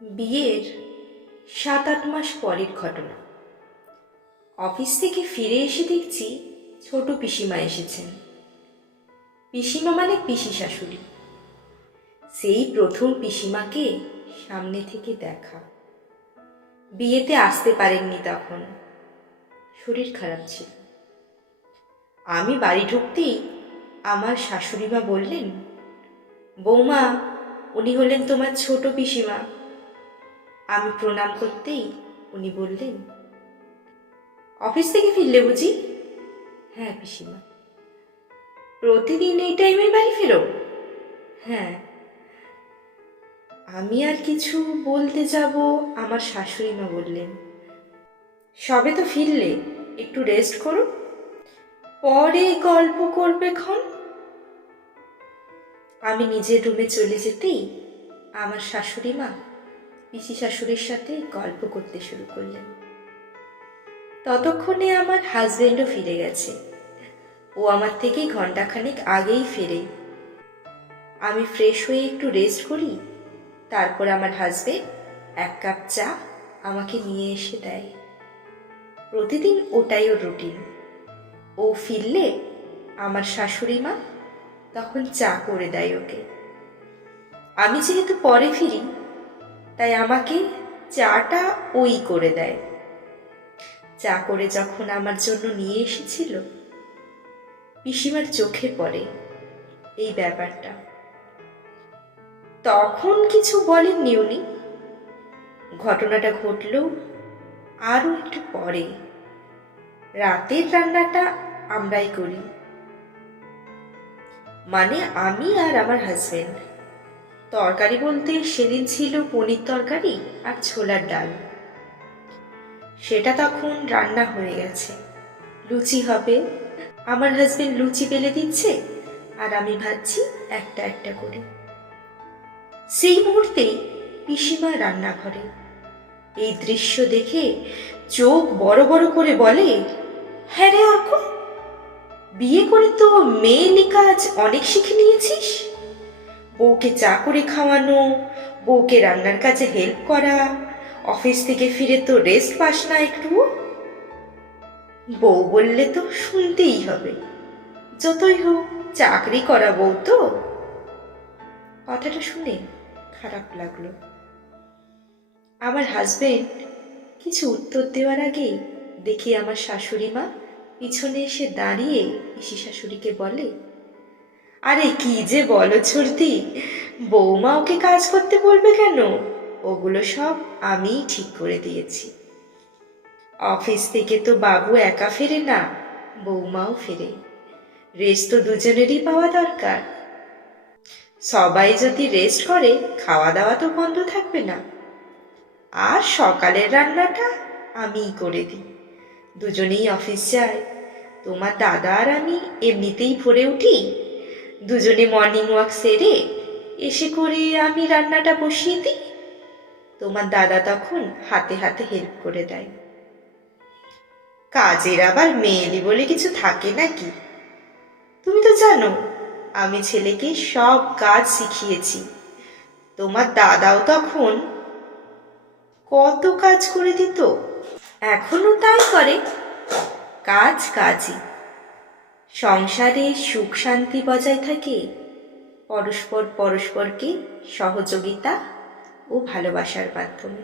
বিয়ের সাত আট মাস পরের ঘটনা। অফিস থেকে ফিরে এসে দেখছি ছোট পিসিমা এসেছেন। পিসিমা মানে পিসি শাশুড়ি। সেই প্রথম পিসিমাকে সামনে থেকে দেখা। বিয়েতে আসতে পারেননি তখন। শরীর খারাপ ছিল। আমি বাড়ি ঢুকতেই আমার শাশুড়িমা বললেন, বৌমা, উনি হলেন তোমার ছোট পিসিমা। আমি প্রণাম করতেই উনি বললেন, অফিস থেকে ফিরলে বুঝি? হ্যাঁ পিসিমা। প্রতিদিন এই টাইমে বাড়ি ফেরো? হ্যাঁ। আমি আর কিছু বলতে যাব? আমার শাশুড়ি মা বললেন, সবে তো ফিরলে, একটু রেস্ট করো। পরে গল্প করবে ক্ষণ আমি নিজের রুমে চলে যেতেই আমার শাশুড়ি মা পিসি শাশুড়ির সাথে গল্প করতে শুরু করলেন। ততক্ষণে আমার হাজবেন্ডও ফিরে গেছে। ও আমার থেকে ঘন্টাখানেক আগেই ফেরে। আমি ফ্রেশ হয়ে একটু রেস্ট করি, তারপর আমার হাজবেন্ড এক কাপ চা আমাকে নিয়ে এসে দেয়। প্রতিদিন ওটাই ওর রুটিন ও ফিরলে আমার শাশুড়ি মা তখন চা করে দেয় ওকে। আমি যেহেতু পরে ফিরি তাই আমাকে চাটা ওই করে দেয়। চা করে যখন আমার জন্য নিয়ে এসেছিল, পিসিমার চোখে পড়ে এই ব্যাপারটা। তখন কিছু বলেননি উনি। ঘটনাটা ঘটলো আরও একটু পরে। রাতের রান্নাটা আমরাই করি। মানে আমি আর আমার হাজবেন্ড তরকারি বলতে সেদিন ছিল পনির তরকারি আর ছোলার ডাল। সেটা তখন রান্না হয়ে গেছে। লুচি হবে। আমার হাজবেন্ড লুচি বেলে দিচ্ছে আর আমি ভাবছি একটা একটা করে। সেই মুহূর্তেই পিসিমা রান্নাঘরে। এই দৃশ্য দেখে চোখ বড় বড় করে বলে হ্যাঁ রে অর্ক বিয়ে করে তো মেয়েলি কাজ অনেক শিখে নিয়েছিস? বউকে চা করে খাওয়ানো, বউকে রান্নার কাজে হেল্প করা অফিস থেকে ফিরে তো রেস্ট পাস না একটু। বউ বললে তো শুনতেই হবে। যতই হোক, চাকরি করা বউ তো। কথাটা শুনে খারাপ লাগল। আমার হাজবেন্ড কিছু উত্তর দেওয়ার আগে দেখি আমার শাশুড়ি মা পিছনে এসে দাঁড়িয়ে পিসি শাশুড়িকে বলে আরে কি যে বলো ছর্দি বৌমা ওকে কাজ করতে বলবে কেন? ওগুলো সব আমিই ঠিক করে দিয়েছি। অফিস থেকে তো বাবু একা ফেরে না, বৌমাও ফেরে। রেস্ট তো দুজনেরই পাওয়া দরকার। সবাই যদি রেস্ট করে খাওয়া দাওয়া তো বন্ধ থাকবে না। আর সকালের রান্নাটা আমিই করে দিই। দুজনেই অফিস যায়। তোমার দাদা আর আমি এমনিতেই ভরে উঠি? দুজনে মর্নিং ওয়াক সেরে এসে করে আমি রান্নাটা বসিয়ে দিই। তোমার দাদা তখন হাতে হাতে হেল্প করে দেয়। কাজের আবার মেয়েলি বলে কিছু থাকে নাকি? তুমি তো জানো, আমি ছেলেকে সব কাজ শিখিয়েছি। তোমার দাদাও তখন কত কাজ করে দিত, এখনও তাই করে। কাজ কাজই। সংসারে সুখ শান্তি বজায় থাকে, পরস্পর পরস্পরকে সহযোগিতা ও ভালোবাসার মাধ্যমে।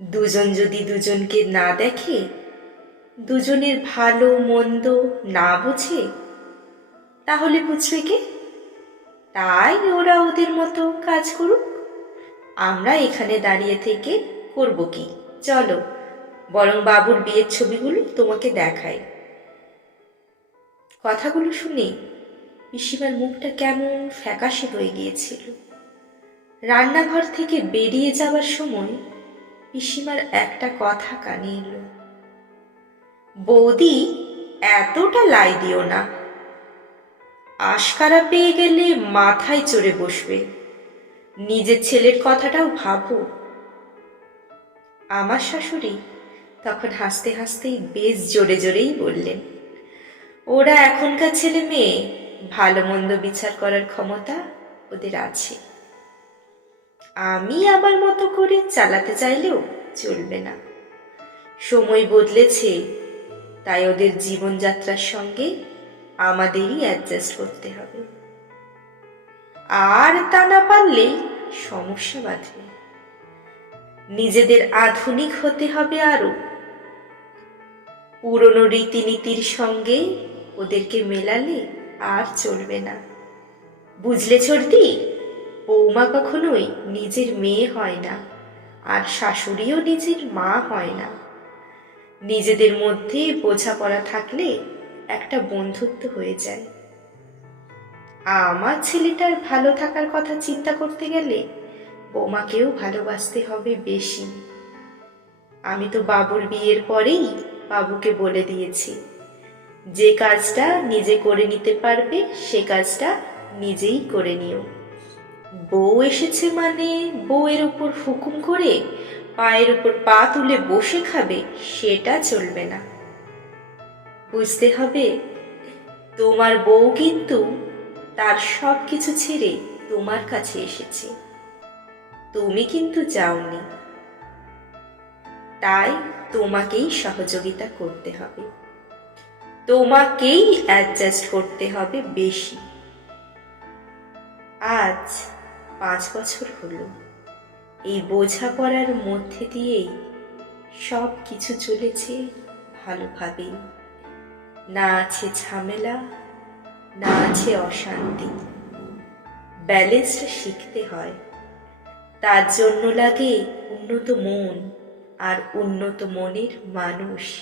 দুজন যদি দুজনকে না দেখে, দুজনের ভালো, মন্দ না বুঝে, তাহলে বুঝবে কে? তাই ওরা ওদের মতো কাজ করুক। আমরা এখানে দাঁড়িয়ে থেকে করব কি? চলো, বরং বাবুর বিয়ের ছবিগুলো তোমাকে দেখাই। কথাগুলো শুনে পিসিমার মুখটা কেমন ফ্যাকাশে হয়ে গিয়েছিল। রান্নাঘর থেকে বেরিয়ে যাওয়ার সময় পিসিমার একটা কথা কানে এলো। বৌদি, এতটা লাই দিও না। আশকারা পেয়ে গেলে মাথায় চড়ে বসবে। নিজের ছেলের কথাটাও ভাবো। আমার শাশুড়ি তখন হাসতে হাসতেই বেশ জোরে জোরেই বললেন ওরা এখনকার ছেলে মেয়ে, ভালো মন্দ বিচার করার ক্ষমতা ওদের আছে। আমি আমার মতো করে চালাতে চাইলেও চলবে না। সময় বদলেছে, তাই ওদের জীবনযাত্রার সঙ্গে আমাদেরই অ্যাডজাস্ট করতে হবে। আর তা না পারলে সমস্যা বাঁধবে। নিজেদের আধুনিক হতে হবে আরও পুরনো রীতিনীতির সঙ্গে ওদেরকে মেলালে আর চলবে না। বুঝলে চর্দি বৌমা কখনোই নিজের মেয়ে হয় না আর শাশুড়িও নিজের মা হয় না। নিজেদের মধ্যে বোঝাপড়া থাকলে একটা বন্ধুত্ব হয়ে যায়। আমার ছেলেটার ভালো থাকার কথা চিন্তা করতে গেলে বৌমাকেও ভালোবাসতে হবে বেশি। আমি তো বাবুর বিয়ের পরেই বাবুকে বলে দিয়েছি। যে কাজটা নিজে করে নিতে পারবে, সে কাজটা নিজেই করে নিও। বউ এসেছে মানে বউয়ের উপর হুকুম করে পায়ের উপর পা তুলে বসে খাবে, সেটা চলবে না। বুঝতে হবে, তোমার বউ কিন্তু তার সব কিছু ছেড়ে তোমার কাছে এসেছে। তুমি কিন্তু যাওনি। তাই তোমাকেই সহযোগিতা করতে হবে। তোমাকেই অ্যাডজাস্ট করতে হবে বেশি। আজ পাঁচ বছর হলো। এই বোঝাপড়ার মধ্যে দিয়েই সব কিছু চলেছে ভালোভাবেই। না আছে ঝামেলা, না আছে অশান্তি। ব্যালেন্সটা শিখতে হয়। তার জন্য লাগে উন্নত মন আর উন্নত মনের মানুষ।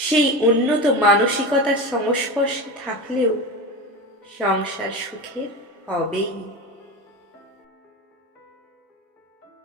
সেই উন্নত মানসিকতার সংস্পর্শে থাকলেও সংসার সুখের হবেই।